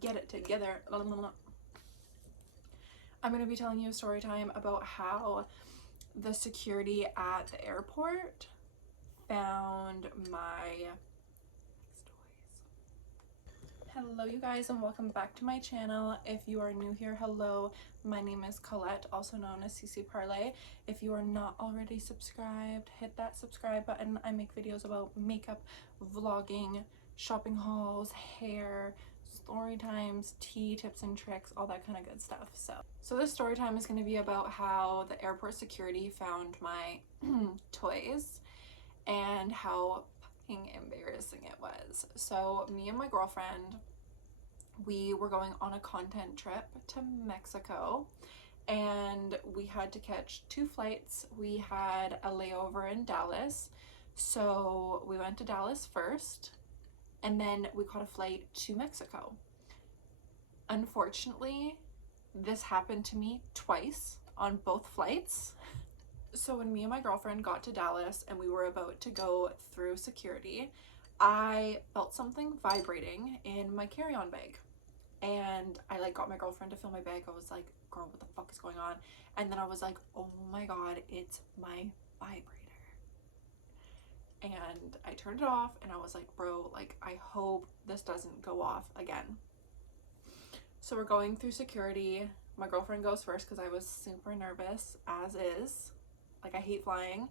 get it together. I'm going to be telling you a story time about how the security at the airport found my toys. Hello you guys, and welcome back to my channel. If you are new here, hello, my name is Colette, also known as CC Parlay. If you are not already subscribed, hit that subscribe button. I make videos about makeup, vlogging, shopping hauls, hair, story times, tea, tips and tricks, all that kind of good stuff. So this story time is going to be about how the airport security found my toys and how fucking embarrassing it was. So me and my girlfriend, we were going on a content trip to Mexico, and we had to catch 2 flights. We had a layover in Dallas, so we went to Dallas first, and then we caught a flight to Mexico. Unfortunately, this happened to me twice on both flights. So when me and my girlfriend got to Dallas and we were about to go through security, I felt something vibrating in my carry-on bag. And I got my girlfriend to fill my bag. I was like, girl, what the fuck is going on? And then I was like, oh my god, it's my vibrator. And I turned it off and I was like, bro, I hope this doesn't go off again. So we're going through security. My girlfriend goes first because I was super nervous, as is. I hate flying.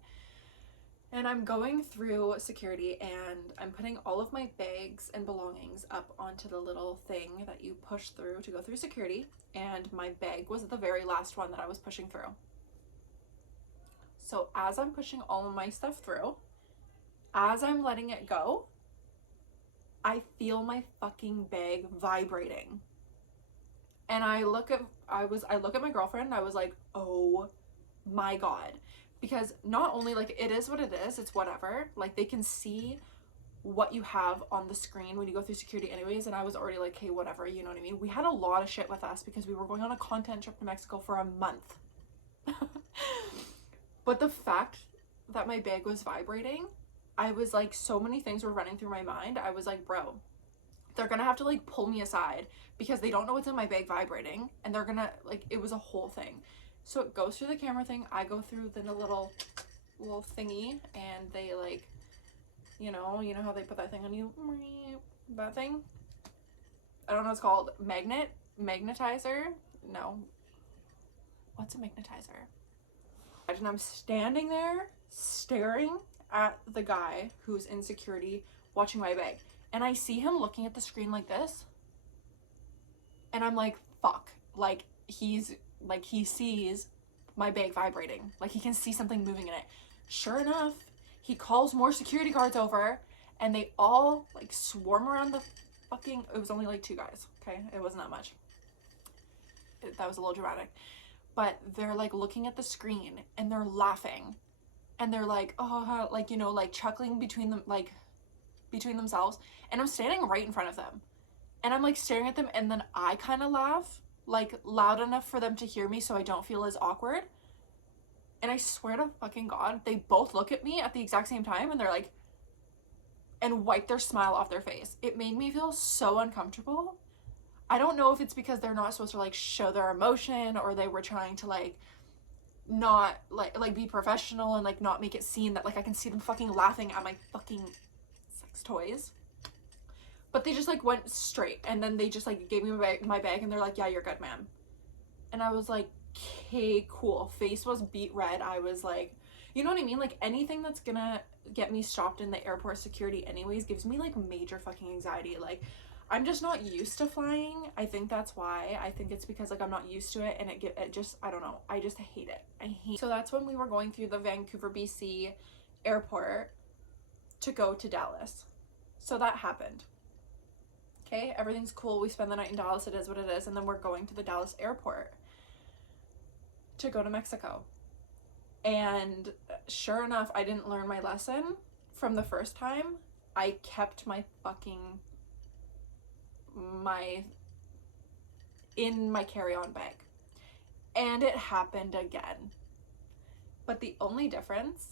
And I'm going through security and I'm putting all of my bags and belongings up onto the little thing that you push through to go through security. And my bag was the very last one that I was pushing through. So as I'm pushing all of my stuff through, as I'm letting it go, I feel my fucking bag vibrating. And I look at my girlfriend and I was like, oh my god. Because not only, it is what it is, it's whatever. They can see what you have on the screen when you go through security anyways. And I was already like, hey, whatever, you know what I mean? We had a lot of shit with us because we were going on a content trip to Mexico for a month. But the fact that my bag was vibrating, I was like, so many things were running through my mind. I was like, bro, they're gonna have to pull me aside because they don't know what's in my bag vibrating, and they're gonna it was a whole thing. So it goes through the camera thing, I go through the little thingy, and they you know how they put that thing on you, that thing, I don't know what it's called, magnetizer, no, what's a magnetizer? And I'm standing there staring at the guy who's in security watching my bag, and I see him looking at the screen like this, and I'm like, fuck, he sees my bag vibrating, he can see something moving in it. Sure enough, he calls more security guards over, and they all swarm around the fucking, it was only 2 guys, okay, it wasn't that much, that was a little dramatic, but they're looking at the screen and they're laughing, and they're oh, chuckling between them, between themselves, and I'm standing right in front of them, and I'm staring at them, and then I kind of laugh loud enough for them to hear me so I don't feel as awkward. And I swear to fucking god, they both look at me at the exact same time, and they're and wipe their smile off their face. It made me feel so uncomfortable. I don't know if it's because they're not supposed to show their emotion, or they were trying to not be professional and not make it seem that I can see them fucking laughing at my fucking sex toys. But they just went straight, and then they just gave me my bag, and they're like, yeah, you're good, ma'am. And I was like, okay, cool. Face was beet red. I was like, you know what I mean? Anything that's gonna get me stopped in the airport security anyways gives me major fucking anxiety. I'm just not used to flying. I think that's why. I think it's because I'm not used to it, and it just, I don't know, I just hate it. So that's when we were going through the Vancouver, BC airport to go to Dallas. So that happened. Okay, everything's cool. We spend the night in Dallas. It is what it is. And then we're going to the Dallas airport to go to Mexico. And sure enough, I didn't learn my lesson from the first time. I kept my in my carry-on bag. And it happened again. But the only difference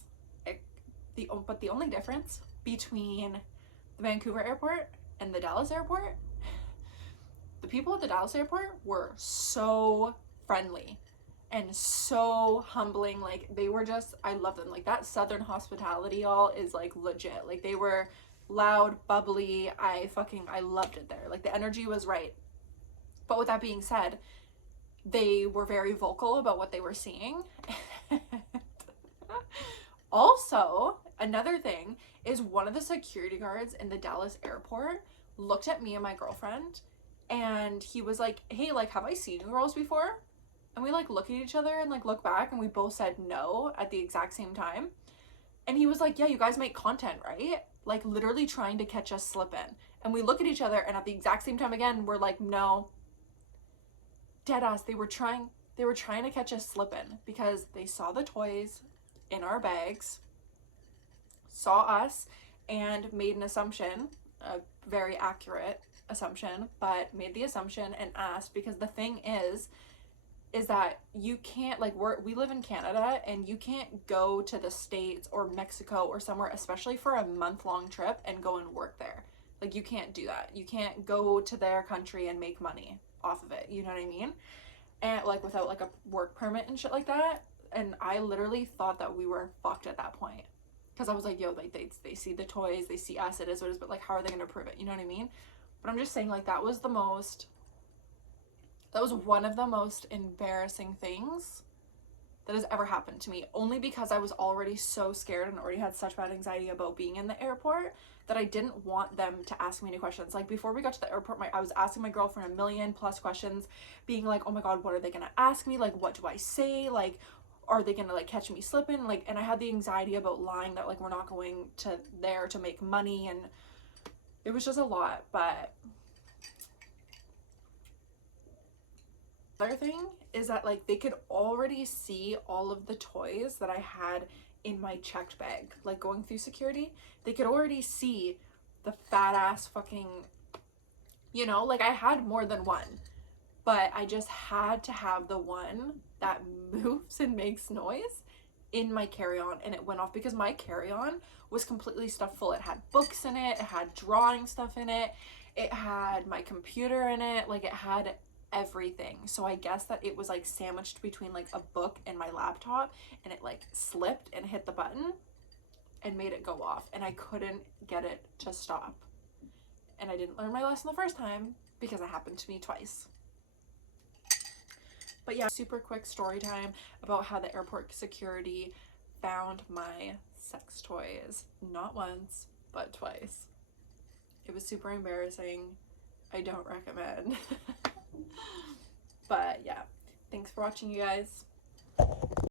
between the Vancouver airport and the Dallas airport, The people at the Dallas airport were so friendly and so humbling. Like, they were just, I love them. Like, that Southern hospitality, y'all, is like legit. Like, they were loud, bubbly. I loved it there. Like, the energy was right. But with that being said, they were very vocal about what they were seeing. Also, another thing is, one of the security guards in the Dallas airport looked at me and my girlfriend, and he was like, hey, like, have I seen you girls before? And we like look at each other and like look back, and we both said no at the exact same time. And he was like, yeah, you guys make content, right? Like, literally trying to catch us slipping. And we look at each other, and at the exact same time again, we're like, no. Deadass, they were trying to catch us slipping because they saw the toys in our bags, saw us, and made an assumption, a very accurate assumption, but made the assumption and asked, because the thing is that you can't, like, we live in Canada, and you can't go to the States or Mexico or somewhere, especially for a month-long trip, and go and work there. Like, you can't do that. You can't go to their country and make money off of it, you know what I mean? And like, without like a work permit and shit like that. And I literally thought that we were fucked at that point, because I was like, yo, like, they see the toys, they see us, it is what it is, but like, how are they gonna prove it, you know what I mean? But I'm just saying, like, that was one of the most embarrassing things that has ever happened to me, only because I was already so scared and already had such bad anxiety about being in the airport that I didn't want them to ask me any questions. Like, before we got to the airport, I was asking my girlfriend a million plus questions, being like, oh my god, what are they gonna ask me? Like, what do I say? Like, are they gonna like catch me slipping? Like, and I had the anxiety about lying that like we're not going to there to make money, and it was just a lot. But other thing is that like, they could already see all of the toys that I had in my checked bag. Like, going through security, they could already see the fat ass fucking, you know, like, I had more than one, but I just had to have the one that moves and makes noise in my carry-on, and it went off because my carry-on was completely stuffed full. It had books in it, it had drawing stuff in it, it had my computer in it, like, it had everything. So I guess that it was like sandwiched between like a book and my laptop, and it like slipped and hit the button and made it go off, and I couldn't get it to stop. And I didn't learn my lesson the first time because it happened to me twice. But yeah, super quick story time about how the airport security found my sex toys, not once but twice. It was super embarrassing. I don't recommend. But yeah, thanks for watching, you guys.